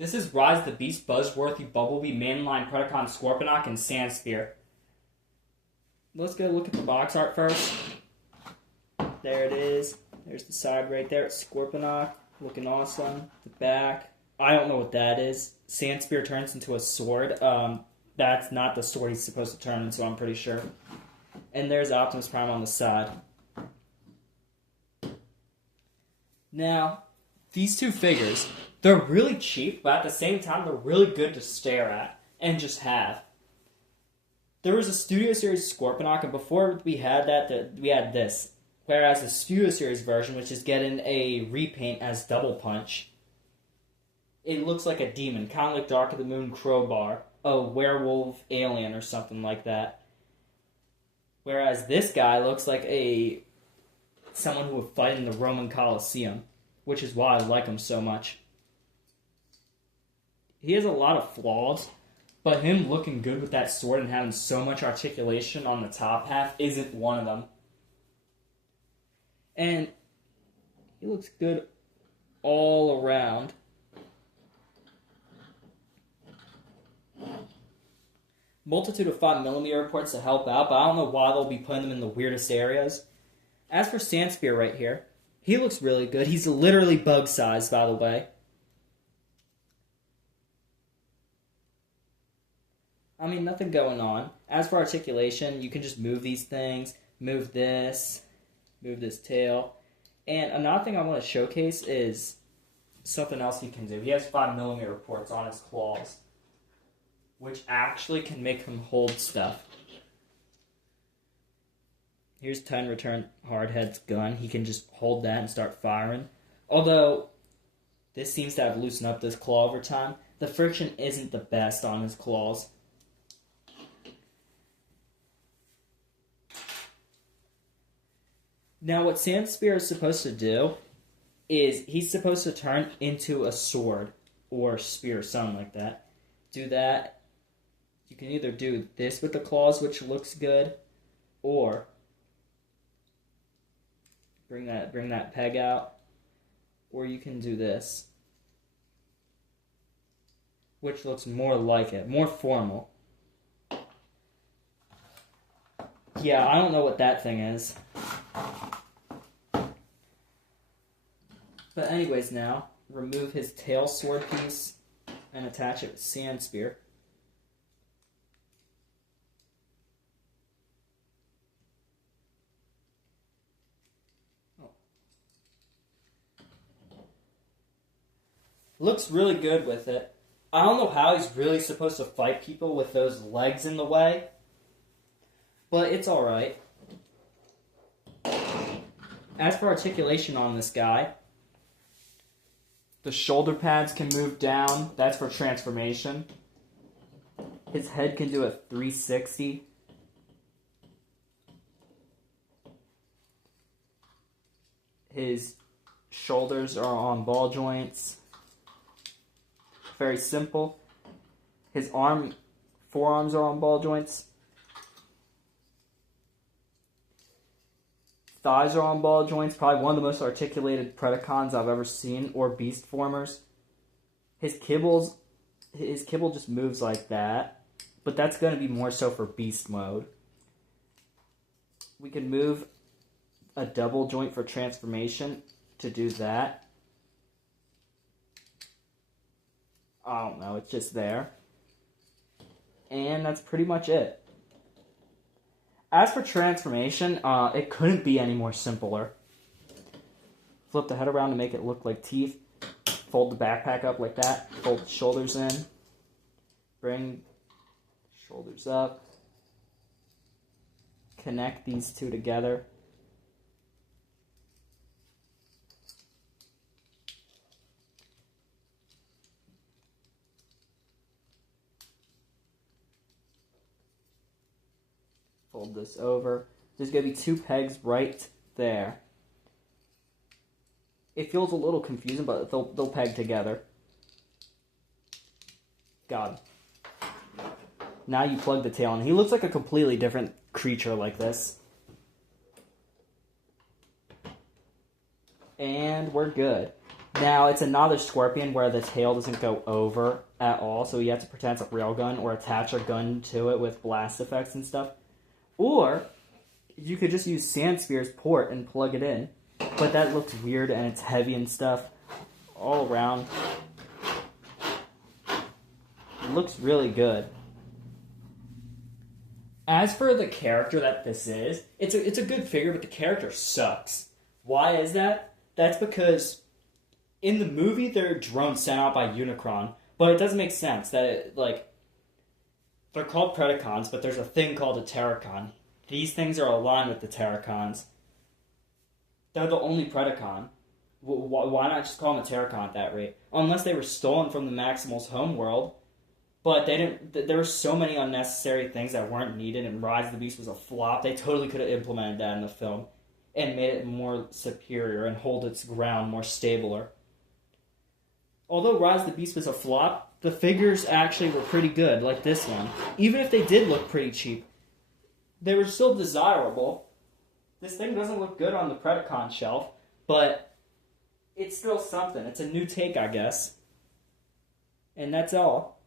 This is Rise the Beast, Buzzworthy, Bumblebee, Mainline, Predacon, Scorponok, and Sandspear. Let's go look at the box art first. There it is. There's the side right there. It's Scorponok, looking awesome. The back, I don't know what that is. Sandspear turns into a sword. That's not the sword he's supposed to turn into, I'm pretty sure. And there's Optimus Prime on the side. Now, these two figures, they're really cheap, but at the same time, they're really good to stare at and just have. There was a Studio Series Scorponok, and before we had that, we had this. Whereas the Studio Series version, which is getting a repaint as Double Punch, it looks like a demon, kind of like Dark of the Moon Crowbar, a werewolf alien or something like that. Whereas this guy looks like someone who would fight in the Roman Colosseum, which is why I like him so much. He has a lot of flaws, but him looking good with that sword and having so much articulation on the top half isn't one of them. And he looks good all around. Multitude of 5mm reports to help out, but I don't know why they'll be putting them in the weirdest areas. As for Sandspear right here, he looks really good. He's literally bug-sized, by the way. I mean, nothing going on. As for articulation, you can just move these things, move this tail. And another thing I want to showcase is something else he can do. He has 5mm reports on his claws, which actually can make him hold stuff. Here's Titan Return Hardhead's gun. He can just hold that and start firing. Although, this seems to have loosened up this claw over time. The friction isn't the best on his claws. Now, what Sandspear is supposed to do is he's supposed to turn into a sword or spear, something like that. Do that. You can either do this with the claws, which looks good, or bring that peg out, or you can do this, which looks more like it, more formal. Yeah, I don't know what that thing is. But anyways, now, remove his tail sword piece and attach it with Sandspear. Looks really good with it. I don't know how he's really supposed to fight people with those legs in the way, but it's alright. As for articulation on this guy, the shoulder pads can move down. That's for transformation. His head can do a 360. His shoulders are on ball joints. Very simple. His forearms are on ball joints. Thighs are on ball joints. Probably one of the most articulated Predacons I've ever seen, or beast formers. His kibble just moves like that, but that's going to be more so for beast mode. We can move a double joint for transformation to do that. I don't know, it's just there. And that's pretty much it. As for transformation, it couldn't be any more simpler. Flip the head around to make it look like teeth. Fold the backpack up like that. Fold the shoulders in. Bring shoulders up. Connect these two together. Fold this over. There's going to be two pegs right there. It feels a little confusing, but they'll peg together. Got him. Now you plug the tail in. He looks like a completely different creature like this. And we're good. Now, it's another Scorpion where the tail doesn't go over at all, so you have to pretend it's a real gun or attach a gun to it with blast effects and stuff. Or, you could just use Sandspear's port and plug it in, but that looks weird and it's heavy and stuff all around. It looks really good. As for the character that this is, it's a good figure, but the character sucks. Why is that? That's because in the movie they're drones sent out by Unicron, but it doesn't make sense that it, like, they're called Predacons, but there's a thing called a Terracon. These things are aligned with the Terracons. They're the only Predacon. Why not just call them a Terracon at that rate? Unless they were stolen from the Maximal's homeworld. But they didn't. There were so many unnecessary things that weren't needed, and Rise of the Beast was a flop. They totally could have implemented that in the film and made it more superior and hold its ground more stabler. Although Rise of the Beast was a flop, the figures actually were pretty good, like this one. Even if they did look pretty cheap, they were still desirable. This thing doesn't look good on the Predacon shelf, but it's still something. It's a new take, I guess. And that's all.